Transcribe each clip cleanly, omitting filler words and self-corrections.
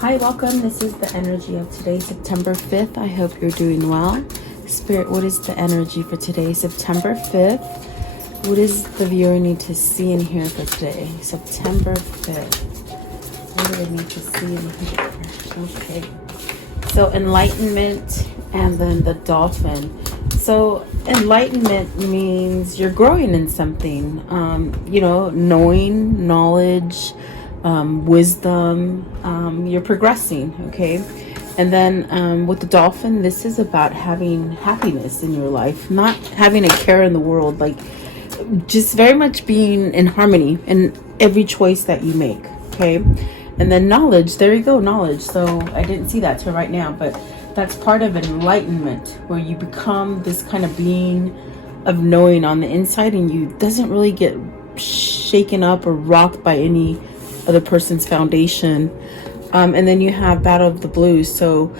Hi, welcome. This is the energy of today, September 5th. I hope you're doing well. Spirit, what is the energy for today, September 5th? What does the viewer need to see and hear for today, September 5th? What do they need to see and hear? Okay. So enlightenment and then the dolphin. So enlightenment means you're growing in something, knowing, knowledge, wisdom, you're progressing, okay? And then with the dolphin, this is about having happiness in your life, not having a care in the world, like just very much being in harmony in every choice that you make, okay? And then knowledge, there you go, knowledge. So I didn't see that till right now, but that's part of enlightenment, where you become this kind of being of knowing on the inside, and you doesn't really get shaken up or rocked by any other person's foundation. And then you have Battle of the Blues. So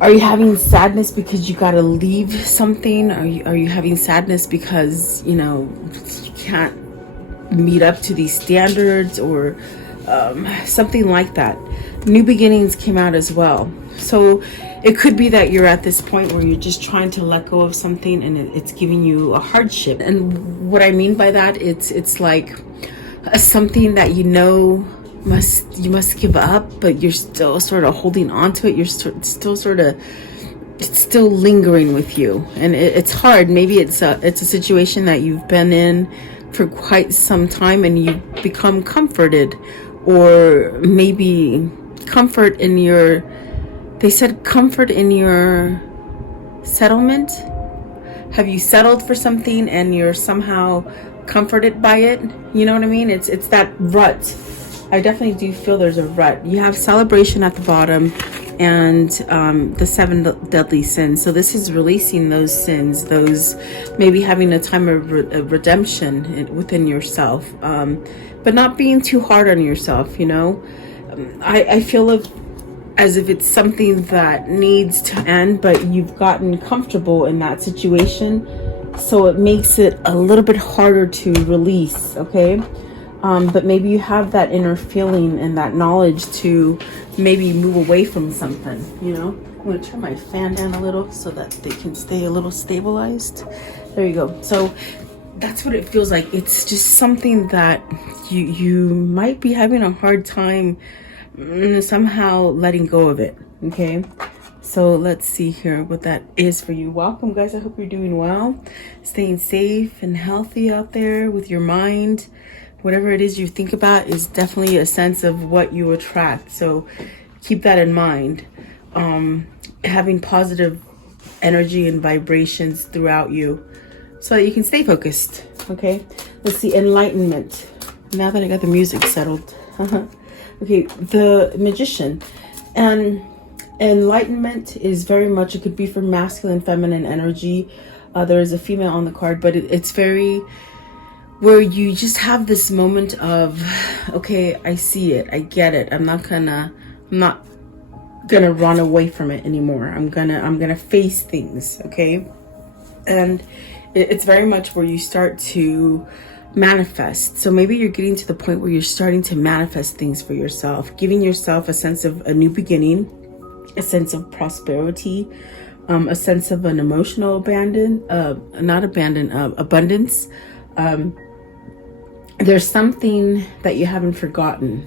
are you having sadness because you got to leave something? Are you having sadness because, you can't meet up to these standards, or something like that? New beginnings came out as well. So it could be that you're at this point where you're just trying to let go of something and it's giving you a hardship. And what I mean by that, it's like something that you must give up, but you're still sort of holding on to it. You're still sort of, it's still lingering with you, and it's hard. Maybe it's a situation that you've been in for quite some time, and you become comforted, or maybe comfort in your. They said comfort in your settlement. Have you settled for something and you're somehow comforted by it? You know what I mean? It's that rut. I definitely do feel there's a rut. You have celebration at the bottom, and the 7 deadly sins. So this is releasing those sins, those maybe having a time of redemption within yourself, but not being too hard on yourself. I feel as if it's something that needs to end, but you've gotten comfortable in that situation, so it makes it a little bit harder to release, okay? But maybe you have that inner feeling and that knowledge to maybe move away from something, I'm going to turn my fan down a little so that they can stay a little stabilized. There you go. So that's what it feels like. It's just something that you might be having a hard time somehow letting go of it, okay? So let's see here what that is for you. Welcome, guys. I hope you're doing well, staying safe and healthy out there with your mind. Whatever it is you think about is definitely a sense of what you attract. So keep that in mind. Having positive energy and vibrations throughout you so that you can stay focused, okay? Let's see, enlightenment. Now that I got the music settled. Okay, the Magician. And enlightenment is very much, it could be for masculine, feminine energy. There is a female on the card, but it's very, where you just have this moment of, okay, I see it, I get it. I'm not gonna run away from it anymore. I'm gonna face things, okay? And it's very much where you start to manifest. So maybe you're getting to the point where you're starting to manifest things for yourself, giving yourself a sense of a new beginning, a sense of prosperity, a sense of an emotional abundance. There's something that you haven't forgotten.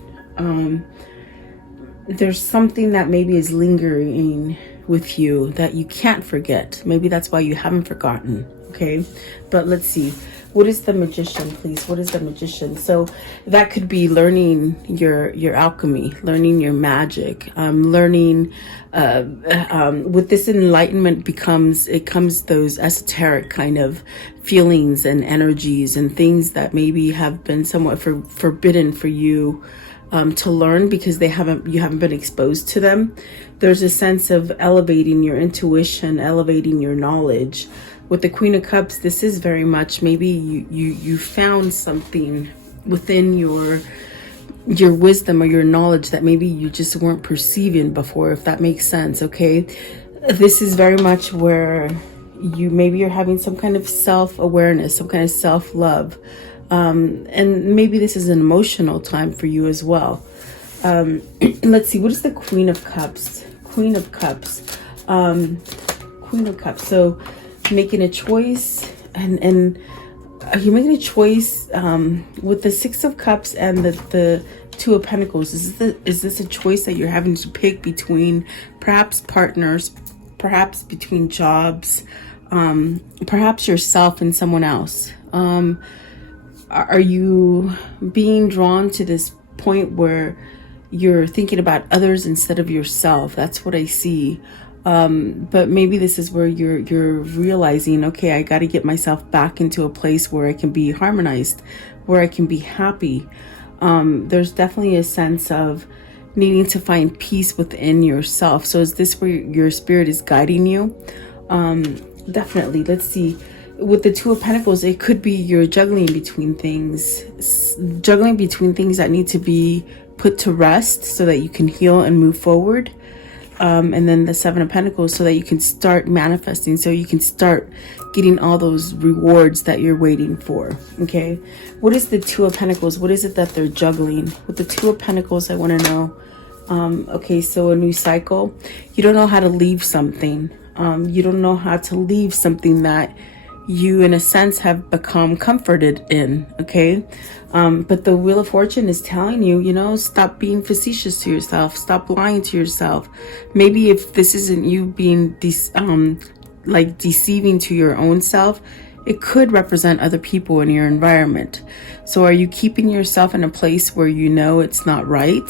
There's something that maybe is lingering with you that you can't forget. Maybe that's why you haven't forgotten, okay? But let's see. What is the Magician, please? What is the Magician? So that could be learning your alchemy, learning your magic, learning with this enlightenment comes those esoteric kind of feelings and energies and things that maybe have been somewhat forbidden for you to learn because you haven't been exposed to them. There's a sense of elevating your intuition, elevating your knowledge. With the Queen of Cups, this is very much maybe you found something within your wisdom or your knowledge that maybe you just weren't perceiving before, if that makes sense, okay? This is very much where you're having some kind of self-awareness, some kind of self-love, and maybe this is an emotional time for you as well. Let's see, what is the Queen of Cups? Queen of Cups. Queen of Cups. So making a choice, and are you making a choice with the Six of Cups and the Two of Pentacles? Is this a choice that you're having to pick between perhaps partners, perhaps between jobs, perhaps yourself and someone else? Are you being drawn to this point where you're thinking about others instead of yourself? That's what I see. But maybe this is where you're realizing, okay, I got to get myself back into a place where I can be harmonized, where I can be happy. There's definitely a sense of needing to find peace within yourself. So is this where your spirit is guiding you? Definitely. Let's see. With the Two of Pentacles, it could be you're juggling between things that need to be put to rest so that you can heal and move forward. And then the Seven of Pentacles, so that you can start manifesting, so you can start getting all those rewards that you're waiting for. Okay, what is the Two of Pentacles? What is it that they're juggling? With the Two of Pentacles, I want to know. Okay, so a new cycle. You don't know how to leave something. You don't know how to leave something that you, in a sense, have become comforted in. Okay, but the Wheel of Fortune is telling you, you know, stop being facetious to yourself, stop lying to yourself. Maybe if this isn't you being like deceiving to your own self, it could represent other people in your environment. So are you keeping yourself in a place where you know it's not right?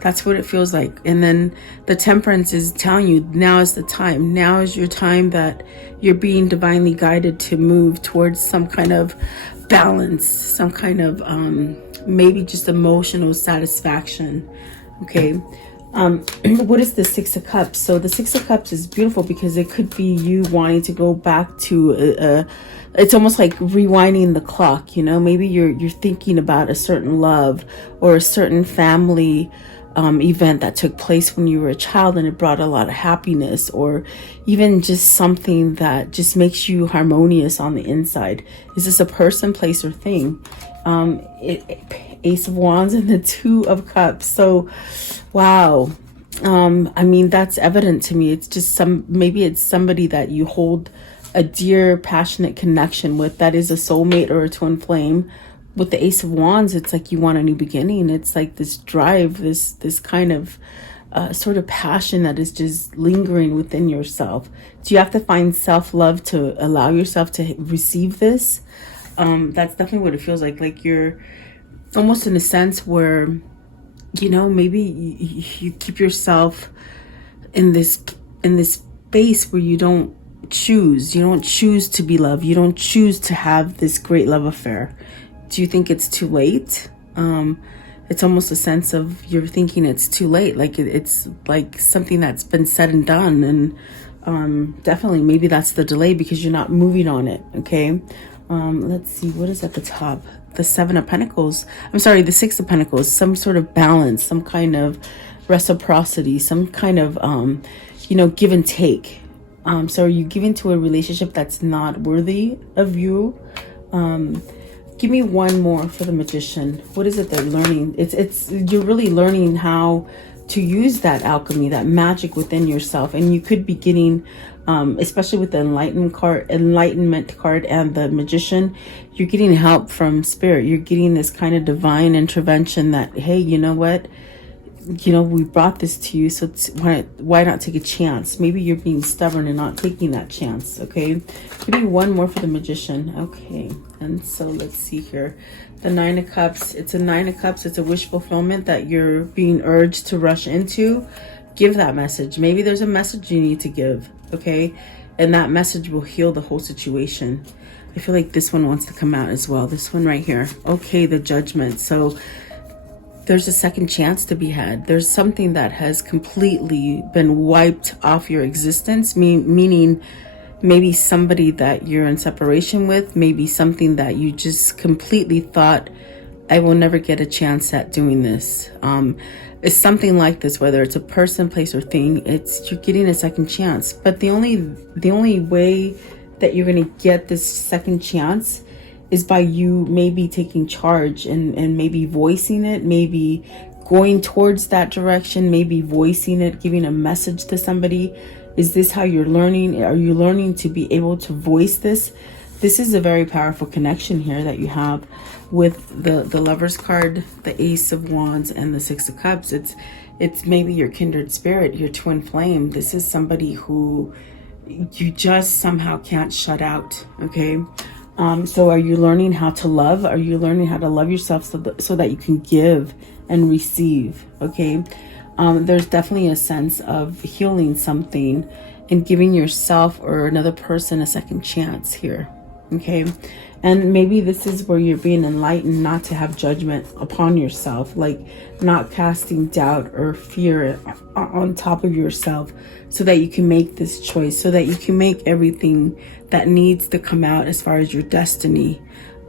That's what it feels like. And then the Temperance is telling you, now is the time. Now is your time that you're being divinely guided to move towards some kind of balance, some kind of maybe just emotional satisfaction. Okay. What is the Six of Cups? So the Six of Cups is beautiful because it could be you wanting to go back to it's almost like rewinding the clock, you know. Maybe you're thinking about a certain love or a certain family event that took place when you were a child and it brought a lot of happiness, or even just something that just makes you harmonious on the inside. Is this a person, place, or thing? Ace of Wands and the Two of Cups. So wow, I mean, that's evident to me. It's just maybe it's somebody that you hold a dear, passionate connection with, that is a soulmate or a twin flame. With the Ace of Wands, it's like you want a new beginning. It's like this drive, this kind of sort of passion that is just lingering within yourself. Do you have to find self-love to allow yourself to receive this? That's definitely what it feels like. Like you're almost in a sense where, you know, maybe you keep yourself in this space where you don't choose to be loved. You don't choose to have this great love affair. Do you think it's too late? It's almost a sense of you're thinking it's too late. Like it's like something that's been said and done. And definitely maybe that's the delay because you're not moving on it. Okay. Let's see, what is at the top? The Seven of Pentacles. I'm sorry, the Six of Pentacles. Some sort of balance, some kind of reciprocity, some kind of, you know, give and take. So are you giving to a relationship that's not worthy of you? Give me one more for the Magician. What is it they're learning? You're really learning how to use that alchemy, that magic within yourself. And you could be getting, especially with the Enlightenment card and the Magician, you're getting help from Spirit. You're getting this kind of divine intervention that, hey, you know what? You know, we brought this to you, so why not take a chance? Maybe you're being stubborn and not taking that chance. Okay, give me one more for the Magician. Okay, and so let's see here. The Nine of Cups. It's a Nine of Cups. It's a wish fulfillment that you're being urged to rush into. Give that message. Maybe there's a message you need to give. Okay, and that message will heal the whole situation. I feel like this one wants to come out as well. This one right here. Okay, the Judgment. So there's a second chance to be had. There's something that has completely been wiped off your existence, meaning maybe somebody that you're in separation with, maybe something that you just completely thought, I will never get a chance at doing this. It's something like this, whether it's a person, place, or thing, you're getting a second chance. But the only way that you're going to get this second chance is by you maybe taking charge and maybe voicing it, maybe going towards that direction, maybe voicing it, giving a message to somebody? Is this how you're learning? Are you learning to be able to voice this? This is a very powerful connection here that you have with the Lover's card, the Ace of Wands, and the Six of Cups. It's maybe your kindred spirit, your twin flame. This is somebody who you just somehow can't shut out, okay? So are you learning how to love? Are you learning how to love yourself so that you can give and receive, okay? There's definitely a sense of healing something and giving yourself or another person a second chance here, okay? And maybe this is where you're being enlightened not to have judgment upon yourself, like not casting doubt or fear on top of yourself, so that you can make this choice, so that you can make everything that needs to come out as far as your destiny,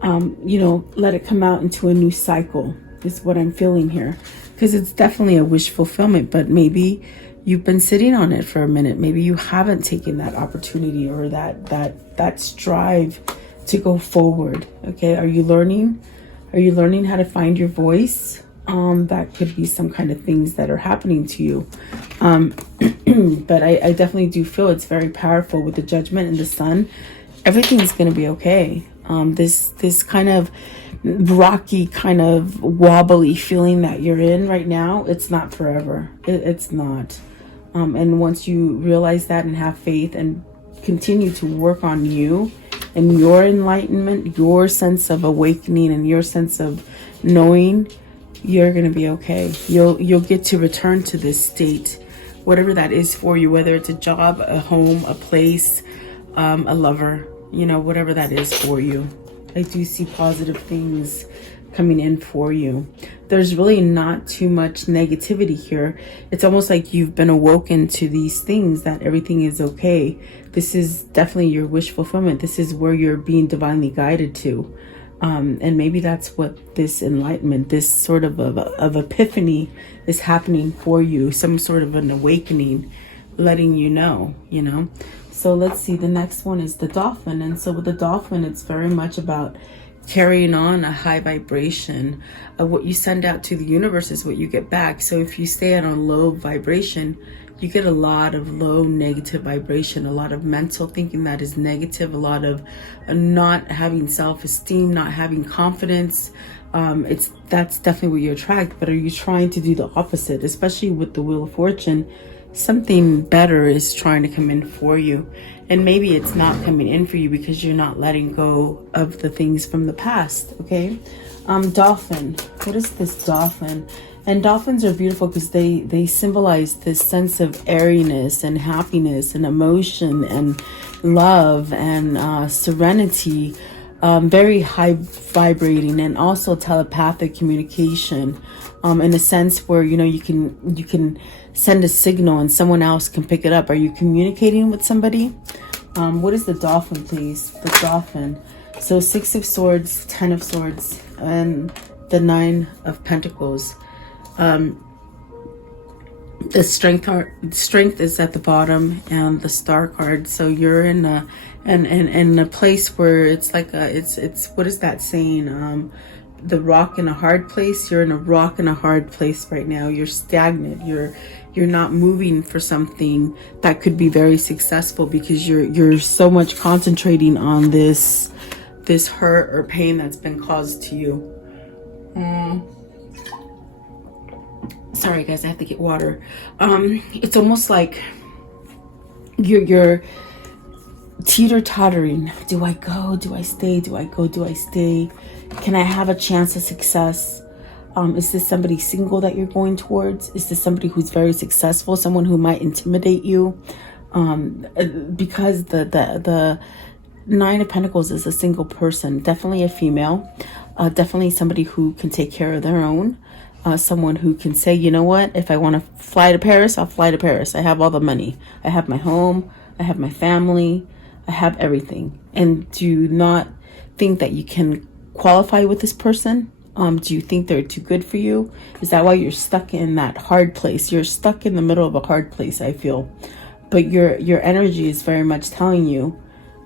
let it come out into a new cycle, is what I'm feeling here. Because it's definitely a wish fulfillment, but maybe you've been sitting on it for a minute. Maybe you haven't taken that opportunity or that strive to go forward. Okay, are you learning? Are you learning how to find your voice? That could be some kind of things that are happening to you. But I definitely do feel it's very powerful with the Judgment and the Sun. Everything's going to be okay. This kind of rocky, kind of wobbly feeling that you're in right now, it's not forever. It's not. And once you realize that and have faith and continue to work on you and your enlightenment, your sense of awakening and your sense of knowing, you're going to be okay. You'll get to return to this state, whatever that is for you, whether it's a job, a home, a place, a lover, whatever that is for you. I do see positive things coming in for you. There's really not too much negativity here. It's almost like you've been awoken to these things, that everything is okay. This is definitely your wish fulfillment. This is where you're being divinely guided to. And maybe that's what this enlightenment, this sort of epiphany is happening for you. Some sort of an awakening, letting you know. So let's see, the next one is the Dolphin. And so with the Dolphin, it's very much about carrying on a high vibration. What you send out to the universe is what you get back. So if you stay at a low vibration, you get a lot of low negative vibration, a lot of mental thinking that is negative, a lot of not having self-esteem, not having confidence. That's definitely what you attract. But are you trying to do the opposite? Especially with the Wheel of Fortune, something better is trying to come in for you. And maybe it's not coming in for you because you're not letting go of the things from the past, okay? Dolphin. What is this Dolphin? And dolphins are beautiful because they symbolize this sense of airiness and happiness and emotion and love and serenity. Very high vibrating, and also telepathic communication, in a sense where you can send a signal and someone else can pick it up. Are you communicating with somebody? What is the Dolphin, please? The Dolphin. So 6 of Swords, 10 of Swords, and the 9 of Pentacles. The strength is at the bottom, and the Star card. So you're in a place where it's like it's what is that saying? The rock in a hard place. You're in a rock in a hard place right now. You're stagnant. You're not moving for something that could be very successful because you're so much concentrating on this hurt or pain that's been caused to you. Sorry guys, I have to get water. It's almost like you're teeter-tottering. Do I go? Do I stay? Do I go? Do I stay? Can I have a chance of success? Is this somebody single that you're going towards? Is this somebody who's very successful? Someone who might intimidate you? Because the 9 of Pentacles is a single person, definitely a female, definitely somebody who can take care of their own. Someone who can say, you know what, if I want to fly to Paris, I'll fly to Paris. I have all the money. I have my home. I have my family. I have everything. And do not think that you can qualify with this person. Do you think they're too good for you? Is that why you're stuck in that hard place? You're stuck in the middle of a hard place, I feel. But your energy is very much telling you,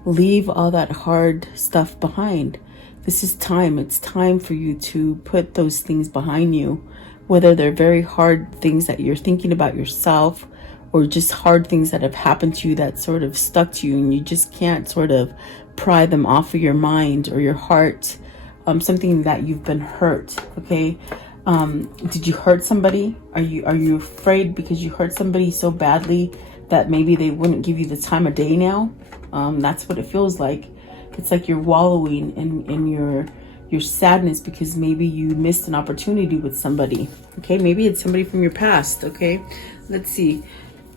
leave all that hard stuff behind. This is time. It's time for you to put those things behind you. whether they're very hard things that you're thinking about yourself, or just hard things that have happened to you that sort of stuck to you and you just can't sort of pry them off of your mind or your heart. Something that you've been hurt. Okay. Did you hurt somebody? Are you afraid because you hurt somebody so badly that maybe they wouldn't give you the time of day now? That's what it feels like. It's like you're wallowing in your sadness because maybe you missed an opportunity with somebody. Okay, maybe it's somebody from your past. Okay, let's see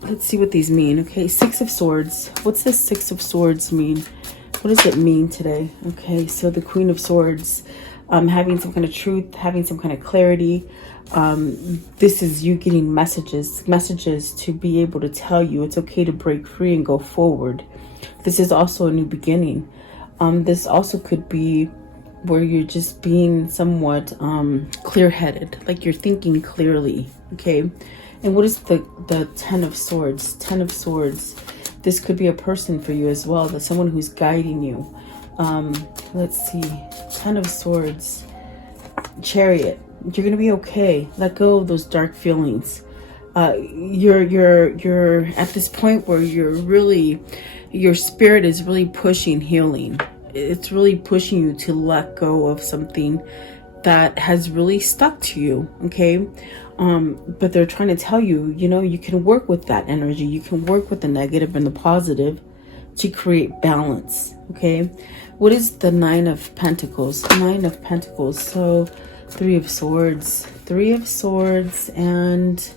what these mean. Okay, Six of Swords. What's the Six of Swords mean? What does it mean today? Okay, so the Queen of Swords, having some kind of truth, having some kind of clarity. This is you getting messages to be able to tell you it's okay to break free and go forward. This is also a new beginning. This also could be where you're just being somewhat clear-headed, like you're thinking clearly. Okay, and what is the Ten of Swords? Ten of Swords. This could be a person for you as well. That's someone who's guiding you. Let's see. Ten of Swords. Chariot. You're gonna be okay. Let go of those dark feelings. You're at this point where your spirit is really pushing healing. It's really pushing you to let go of something that has really stuck to you. Okay. But they're trying to tell you, you can work with that energy. You can work with the negative and the positive to create balance. Okay. What is the Nine of Pentacles? Nine of Pentacles. So Three of Swords. Three of Swords and...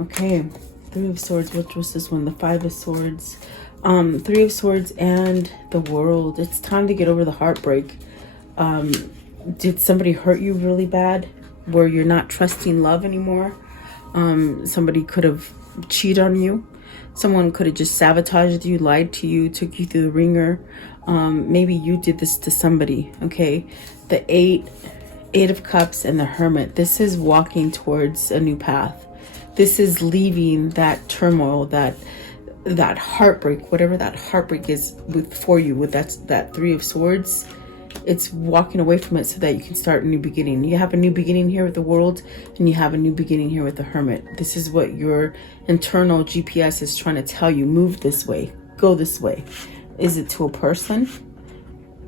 Okay. Three of Swords. What was this one? The Five of Swords. Three of Swords and the World. It's time to get over the heartbreak. Did somebody hurt you really bad where you're not trusting love anymore? Somebody could have cheated on you. Someone could have just sabotaged you, lied to you, took you through the ringer. Maybe you did this to somebody. Okay. The Eight of Cups and the Hermit. This is walking towards a new path. This is leaving that turmoil, that heartbreak, whatever that heartbreak is for you with that Three of Swords. It's walking away from it so that you can start a new beginning. You have a new beginning here with the World, and you have a new beginning here with the Hermit. This is what your internal GPS is trying to tell you. Move this way. Go this way. Is it to a person?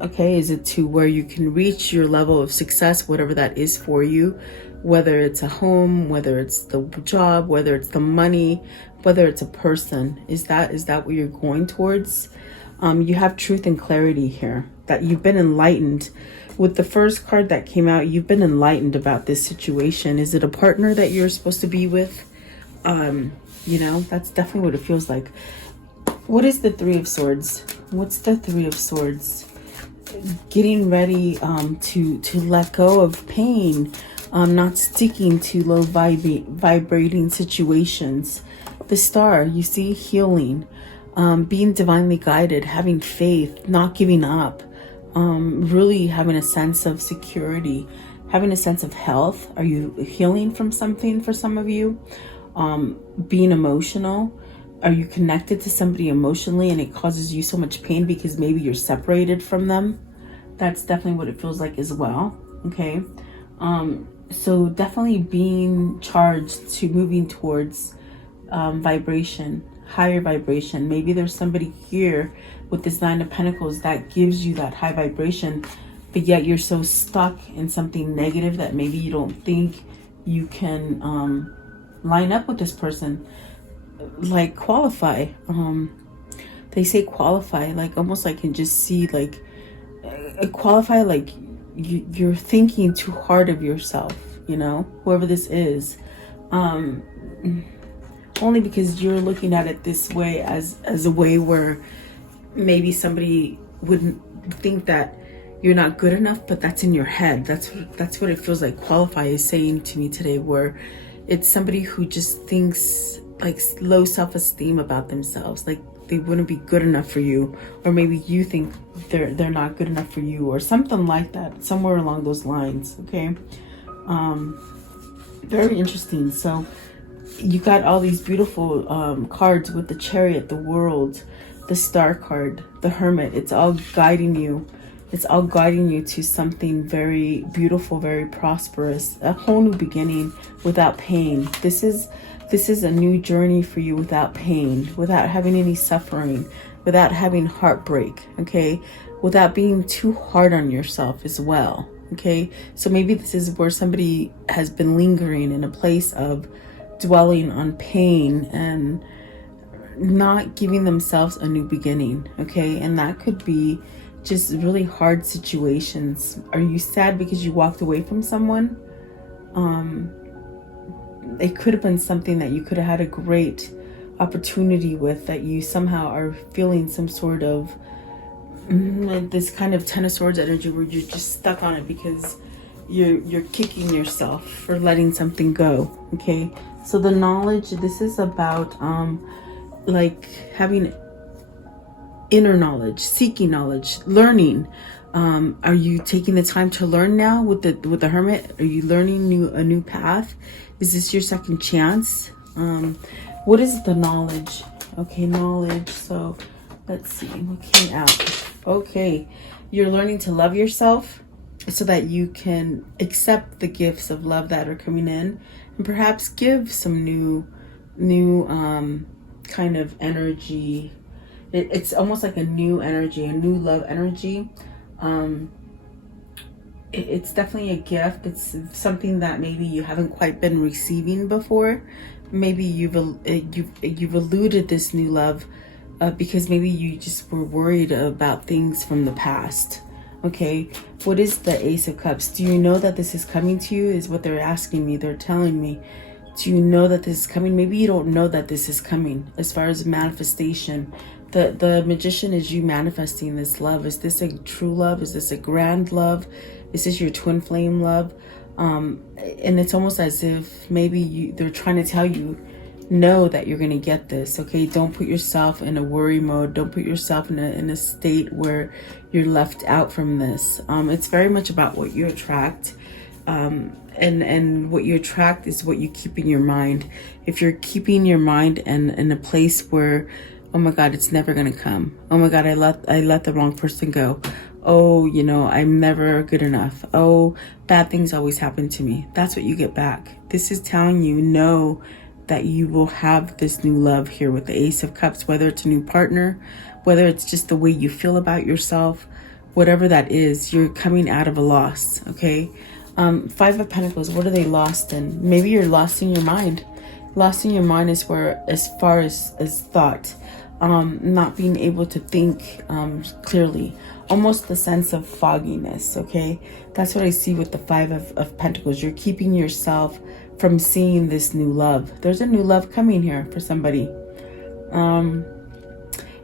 Okay. Is it to where you can reach your level of success, whatever that is for you? Whether it's a home, whether it's the job, whether it's the money, whether it's a person. Is that what you're going towards? You have truth and clarity here, that you've been enlightened. With the first card that came out, you've been enlightened about this situation. Is it a partner that you're supposed to be with? That's definitely what it feels like. What is the Three of Swords? What's the Three of Swords? Getting ready to let go of pain, not sticking to low vibrating situations. The Star, you see, healing. Being divinely guided, having faith, not giving up, really having a sense of security, having a sense of health. Are you healing from something for some of you? Being emotional. Are you connected to somebody emotionally and it causes you so much pain because maybe you're separated from them? That's definitely what it feels like as well. Okay. So definitely being charged to moving towards vibration, higher vibration. Maybe there's somebody here with this Nine of Pentacles that gives you that high vibration, but yet you're so stuck in something negative that maybe you don't think you can line up with this person. Like qualify. They say qualify, like almost like can just see like qualify, like you're thinking too hard of yourself, whoever this is. Only because you're looking at it this way as a way where maybe somebody wouldn't think that you're not good enough, but that's in your head. That's what it feels like qualify is saying to me today, where it's somebody who just thinks like low self-esteem about themselves, like they wouldn't be good enough for you, or maybe you think they're not good enough for you, or something like that, somewhere along those lines. Okay. Very interesting. So you got all these beautiful cards with the Chariot, the World, the Star card, the Hermit. It's all guiding you It's all guiding you to something very beautiful, very prosperous, a whole new beginning without pain. This is a new journey for you without pain, without having any suffering, without having heartbreak, okay? Without being too hard on yourself as well, okay? So maybe this is where somebody has been lingering in a place of dwelling on pain and not giving themselves a new beginning, okay? And that could be just really hard situations. Are you sad because you walked away from someone? It could have been something that you could have had a great opportunity with, that you somehow are feeling some sort of this kind of Ten of Swords energy where you're just stuck on it because you're kicking yourself for letting something go, okay? So the knowledge, this is about like having inner knowledge, seeking knowledge, learning. Are you taking the time to learn now with the Hermit? Are you learning a new path? Is this your second chance? What is the knowledge? Okay, knowledge. So let's see what came out. Okay, you're learning to love yourself so that you can accept the gifts of love that are coming in, and perhaps give some new kind of energy. It's almost like a new energy, a new love energy. It's definitely a gift. It's something that maybe you haven't quite been receiving before. Maybe you've eluded this new love because maybe you just were worried about things from the past. Okay, what is the Ace of Cups? Do you know that this is coming to you? Is what they're asking me. They're telling me, do you know that this is coming? Maybe you don't know that this is coming. As far as manifestation, the Magician is you manifesting this love. Is this a true love? Is this a grand love? Is this your twin flame love? And it's almost as if maybe they're trying to tell you, know that you're going to get this, okay? Don't put yourself in a worry mode. Don't put yourself in a state where you're left out from this. It's very much about what you attract. And what you attract is what you keep in your mind. If you're keeping your mind in a place where, oh my God, it's never going to come. Oh my God, I let the wrong person go. Oh, you know, I'm never good enough. Oh, bad things always happen to me. That's what you get back. This is telling you, know that you will have this new love here with the Ace of Cups, whether it's a new partner, whether it's just the way you feel about yourself, whatever that is, you're coming out of a loss, okay? Five of Pentacles, what are they lost in? Maybe you're lost in your mind. Lost in your mind is where, as far as thought, not being able to think clearly, almost the sense of fogginess, okay? That's what I see with the Five of Pentacles. You're keeping yourself from seeing this new love. There's a new love coming here for somebody. And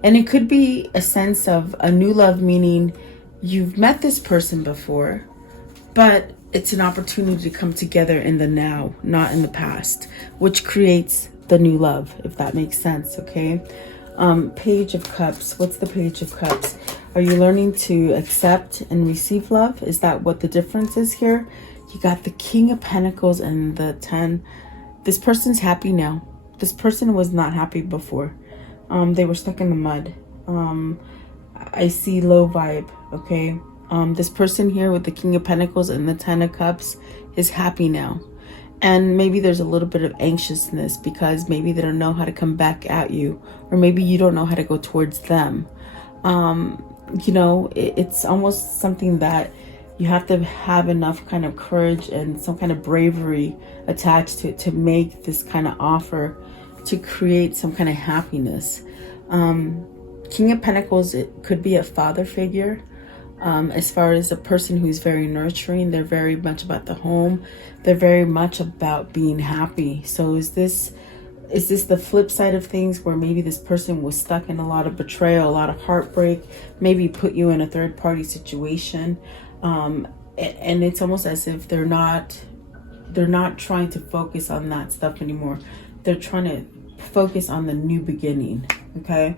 it could be a sense of a new love, meaning you've met this person before, but it's an opportunity to come together in the now, not in the past, which creates the new love, if that makes sense, okay? Page of Cups. What's the Page of Cups? Are you learning to accept and receive love? Is that what the difference is here? You got the King of Pentacles and the 10. This person's happy now. This person was not happy before. They were stuck in the mud. I see low vibe, okay? This person here with the King of Pentacles and the 10 of Cups is happy now. And maybe there's a little bit of anxiousness because maybe they don't know how to come back at you, or maybe you don't know how to go towards them. You know, it's almost something that you have to have enough kind of courage and some kind of bravery attached to it to make this kind of offer to create some kind of happiness. King of Pentacles, it could be a father figure. As far as a person who's very nurturing, they're very much about the home. They're very much about being happy. So is this the flip side of things, where maybe this person was stuck in a lot of betrayal, a lot of heartbreak, maybe put you in a third party situation? And it's almost as if they're not trying to focus on that stuff anymore. They're trying to focus on the new beginning, okay?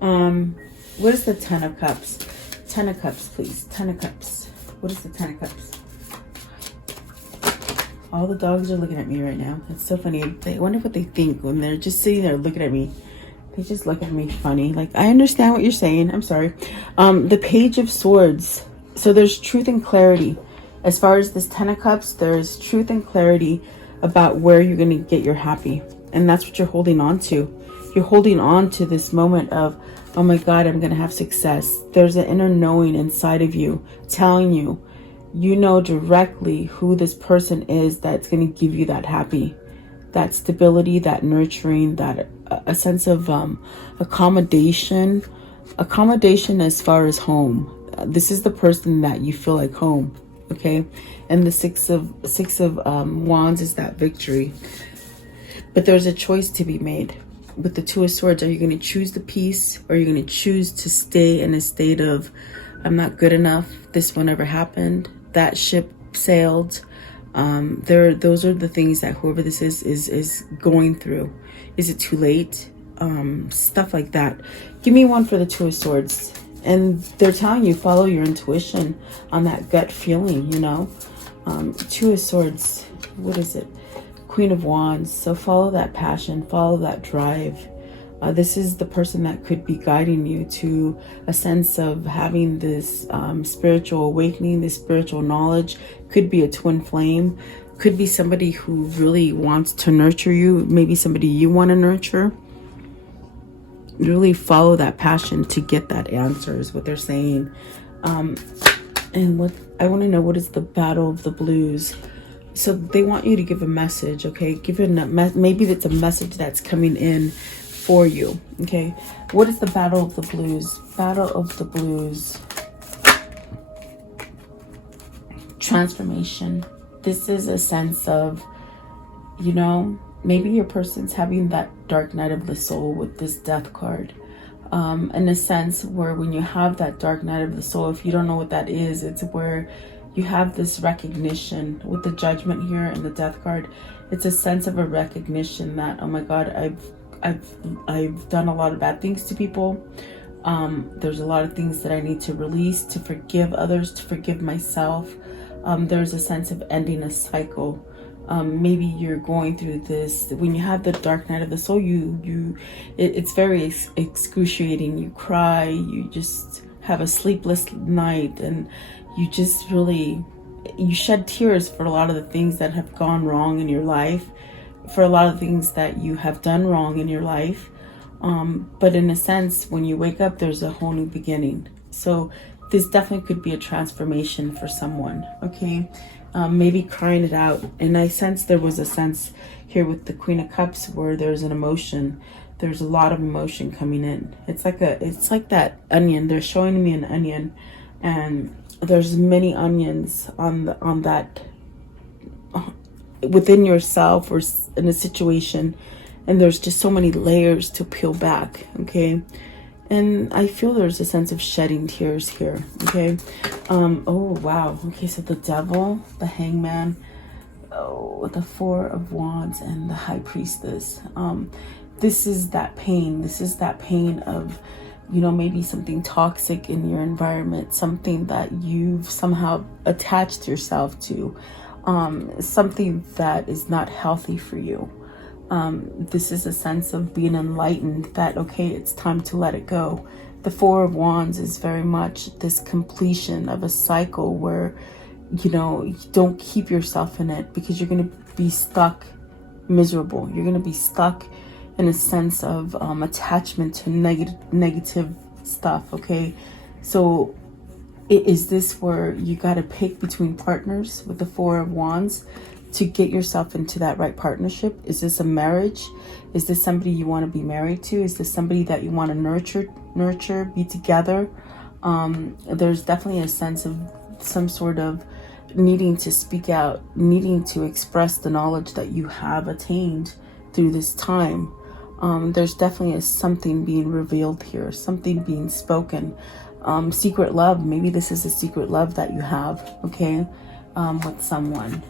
What is the 10 of Cups? 10 of Cups, please. 10 of Cups. What is the 10 of Cups? All the dogs are looking at me right now. It's so funny. I wonder what they think when they're just sitting there looking at me. They just look at me funny. Like, I understand what you're saying. I'm sorry. The Page of Swords. So there's truth and clarity. As far as this 10 of Cups, there's truth and clarity about where you're going to get your happy. And that's what you're holding on to. You're holding on to this moment of, oh my God, I'm going to have success. There's an inner knowing inside of you telling you, you know directly who this person is that's going to give you that happy, that stability, that nurturing, that a sense of accommodation as far as home. This is the person that you feel like home. Okay, and the six of wands is that victory. But there's a choice to be made with the Two of Swords. Are you going to choose the peace, or are you going to choose to stay in a state of, I'm not good enough, this will never happened, that ship sailed? Those are the things that whoever this is going through. Is it too late? Stuff like that. Give me one for the Two of Swords. And they're telling you, follow your intuition on that gut feeling, you know. Two of Swords, what is it? Queen of Wands. So follow that passion, follow that drive. This is the person that could be guiding you to a sense of having this spiritual awakening, this spiritual knowledge. Could be a twin flame. Could be somebody who really wants to nurture you. Maybe somebody you want to nurture. Really follow that passion to get that answer is what they're saying. And what I want to know, what is the Battle of the Blues? So they want you to give a message, okay? Maybe it's a message that's coming in for you, okay? What is the Battle of the Blues? Battle of the Blues. Transformation. This is a sense of, you know, maybe your person's having that dark night of the soul with this Death card. In a sense where when you have that dark night of the soul, if you don't know what that is, it's where you have this recognition with the Judgment here and the Death card. It's a sense of a recognition that, oh my God, I've done a lot of bad things to people. There's a lot of things that I need to release, to forgive others, to forgive myself. There's a sense of ending a cycle. Maybe you're going through this when you have the dark night of the soul. It's very excruciating. You cry, you just have a sleepless night, and you just really, you shed tears for a lot of the things that have gone wrong in your life, for a lot of things that you have done wrong in your life. But in a sense, when you wake up, there's a whole new beginning. So this definitely could be a transformation for someone, okay? Maybe crying it out. And I sense there was a sense here with the Queen of Cups where there's an emotion. There's a lot of emotion coming in. It's like that onion. They're showing me an onion, and there's many onions on that within yourself or in a situation, and there's just so many layers to peel back, okay? And I feel there's a sense of shedding tears here, okay? Oh, wow. Okay, so the Devil, the Hangman, the Four of Wands, and the High Priestess. This is that pain. This is that pain of, you know, maybe something toxic in your environment, something that you've somehow attached yourself to, something that is not healthy for you. This is a sense of being enlightened that, okay, it's time to let it go. The Four of Wands is very much this completion of a cycle where, you know, you don't keep yourself in it, because you're going to be stuck miserable. You're going to be stuck in a sense of attachment to negative stuff, okay? So is this where you got to pick between partners with the Four of Wands to get yourself into that right partnership? Is this a marriage? Is this somebody you want to be married to? Is this somebody that you want to nurture, be together? There's definitely a sense of some sort of needing to speak out, needing to express the knowledge that you have attained through this time. There's definitely something being revealed here, something being spoken. Secret love, maybe this is a secret love that you have, okay, with someone.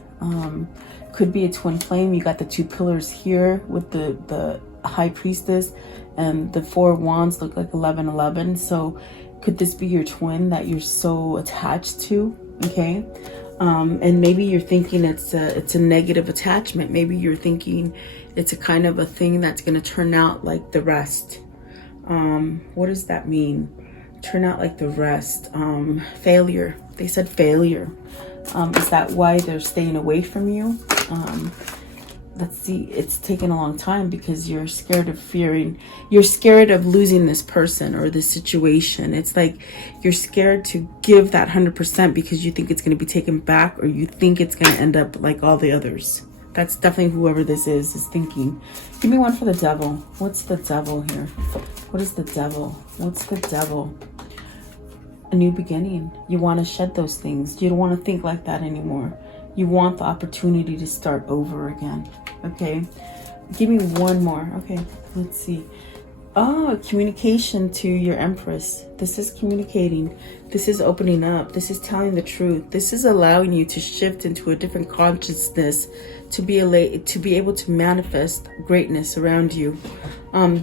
Could be a twin flame. You got the two pillars here with the High Priestess, and the Four of Wands look like 1111. So could this be your twin that you're so attached to, okay? And maybe you're thinking it's a negative attachment. Maybe you're thinking it's a kind of a thing that's going to turn out like the rest. What does that mean? Turn out like the rest. Failure. They said failure. Is that why they're staying away from you? Let's see, it's taken a long time because you're scared of losing this person or this situation. It's like you're scared to give that 100% because you think it's going to be taken back, or you think it's going to end up like all the others. That's definitely whoever this is thinking. Give me one for the devil. What's the devil here? What is the devil? What's the devil? A new beginning. You want to shed those things. You don't want to think like that anymore. You want the opportunity to start over again. Okay, give me one more. Okay, let's see. Oh, communication to your Empress. This is communicating. This is opening up. This is telling the truth. This is allowing you to shift into a different consciousness, to be able to manifest greatness around you.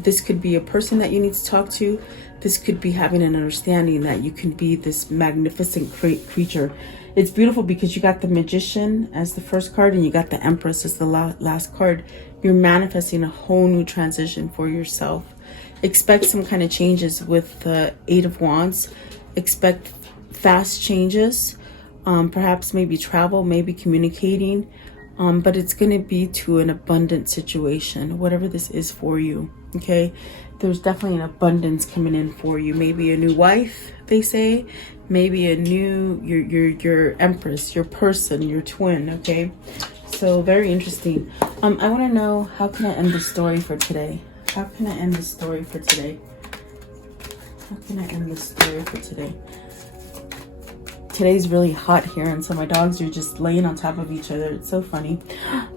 This could be a person that you need to talk to. This could be having an understanding that you can be this magnificent creature. It's beautiful because you got the Magician as the first card and you got the Empress as the last card. You're manifesting a whole new transition for yourself. Expect some kind of changes with the Eight of Wands. Expect fast changes, perhaps maybe travel, maybe communicating, but it's going to be to an abundant situation, whatever this is for you. Okay, there's definitely an abundance coming in for you. Maybe a new wife, they say, maybe a new your Empress, your person, your twin. Okay, so very interesting. I want to know, how can I end the story for today? How can I end the story for today? How can I end the story for today? Today's really hot here, and so my dogs are just laying on top of each other. It's so funny.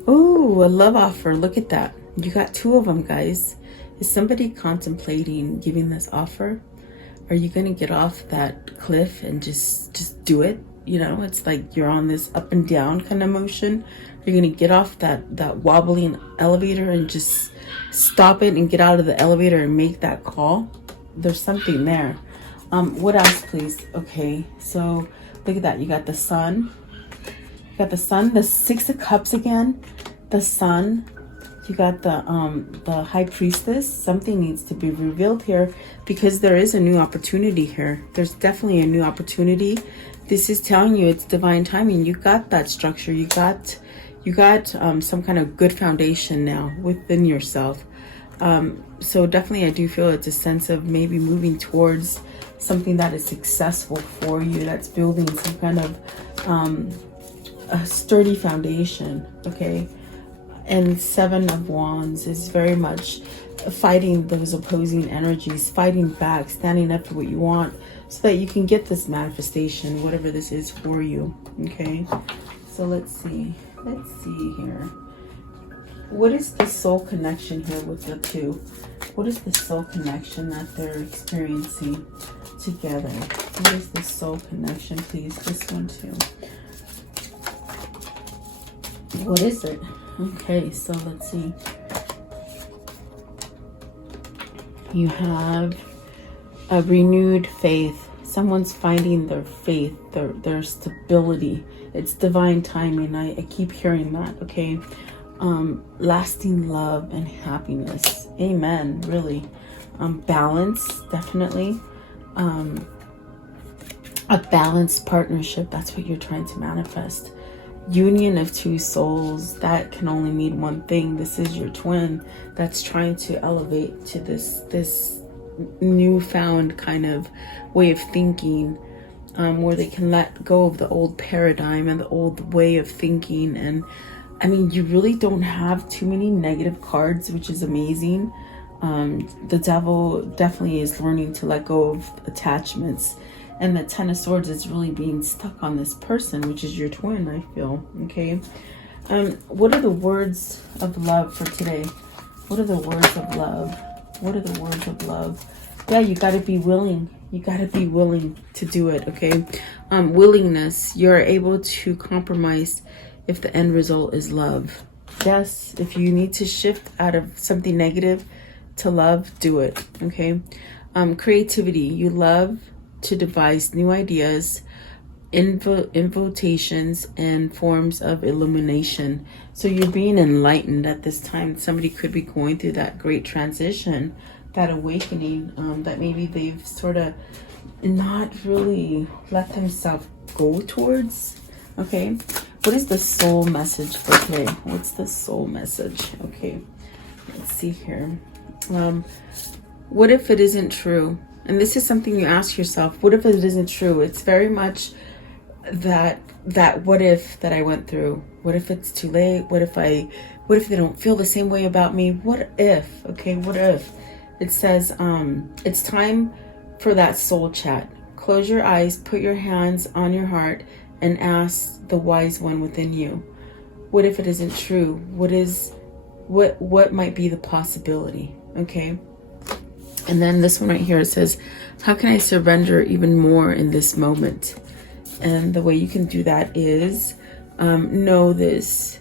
Ooh, a love offer. Look at that. You got two of them, guys. Is somebody contemplating giving this offer? Are you going to get off that cliff and just do it? You know, it's like you're on this up and down kind of motion. You're going to get off that wobbling elevator and just stop it and get out of the elevator and make that call. There's something there. What else, please? Okay, so look at that. You got the Sun. You got the Sun, the Six of Cups again, the Sun. You got the High Priestess. Something needs to be revealed here because there is a new opportunity here. There's definitely a new opportunity. This is telling you it's divine timing. You got that structure. You got some kind of good foundation now within yourself. So definitely I do feel it's a sense of maybe moving towards something that is successful for you, that's building some kind of a sturdy foundation. Okay, and Seven of Wands is very much fighting those opposing energies, fighting back, standing up for what you want so that you can get this manifestation, whatever this is for you. Okay, so let's see here. What is the soul connection here with the two? What is the soul connection that they're experiencing together? What is the soul connection, please? This one too. What is it? Okay, so let's see. You have a renewed faith. Someone's finding their faith, their stability. It's divine timing. I keep hearing that, okay? Lasting love and happiness. Amen, really. Balance, definitely. A balanced partnership. That's what you're trying to manifest. Union of two souls. That can only mean one thing. This is your twin that's trying to elevate to this newfound kind of way of thinking, where they can let go of the old paradigm and the old way of thinking. And I mean, you really don't have too many negative cards, which is amazing. The Devil definitely is learning to let go of attachments. And the Ten of Swords is really being stuck on this person, which is your twin, I feel. Okay. What are the words of love for today? What are the words of love? What are the words of love? Yeah, you got to be willing. You got to be willing to do it, okay? Willingness. You're able to compromise if the end result is love. Yes, if you need to shift out of something negative to love, do it, okay? Creativity. You love to devise new ideas, invitations, and forms of illumination. So you're being enlightened at this time. Somebody could be going through that great transition, that awakening, that maybe they've sort of not really let themselves go towards. Okay, what is the soul message for today? What's the soul message? Okay, let's see here. What if it isn't true? And this is something you ask yourself. What if it isn't true? It's very much that what if that I went through. What if it's too late? What if they don't feel the same way about me? What if? Okay, what if? It says it's time for that soul chat. Close your eyes, put your hands on your heart, and ask the wise one within you. What if it isn't true? What might be the possibility? Okay. And then this one right here, it says, how can I surrender even more in this moment? And the way you can do that is know this.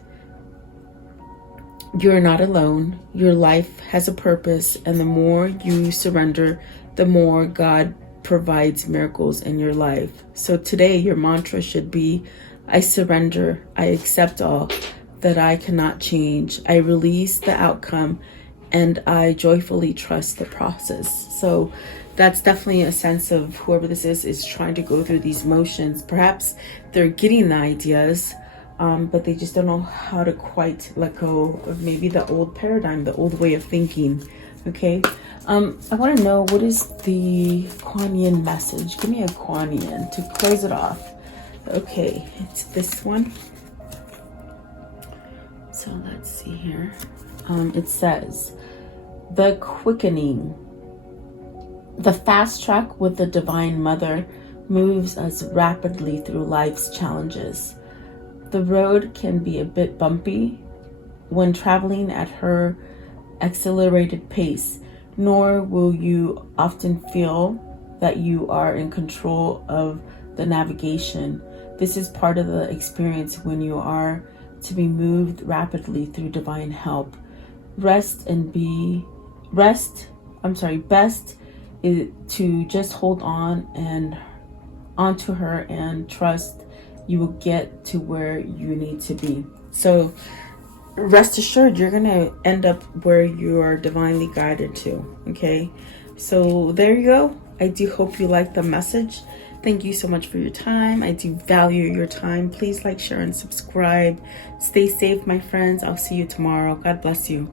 You're not alone. Your life has a purpose. And the more you surrender, the more God provides miracles in your life. So today, your mantra should be, I surrender. I accept all that I cannot change. I release the outcome, and I joyfully trust the process. So that's definitely a sense of whoever this is trying to go through these motions. Perhaps they're getting the ideas, but they just don't know how to quite let go of maybe the old paradigm, the old way of thinking. Okay. I want to know, what is the Kuan Yin message? Give me a Kuan Yin to close it off. Okay, it's this one. So let's see here. It says, the quickening. The fast track with the Divine Mother moves us rapidly through life's challenges. The road can be a bit bumpy when traveling at her accelerated pace, nor will you often feel that you are in control of the navigation. This is part of the experience when you are to be moved rapidly through divine help. Best is to just hold on and onto her and trust you will get to where you need to be. So rest assured, you're going to end up where you are divinely guided to. Okay, so there you go. I do hope you like the message. Thank you so much for your time. I do value your time. Please like, share, and subscribe. Stay safe, my friends. I'll see you tomorrow. God bless you.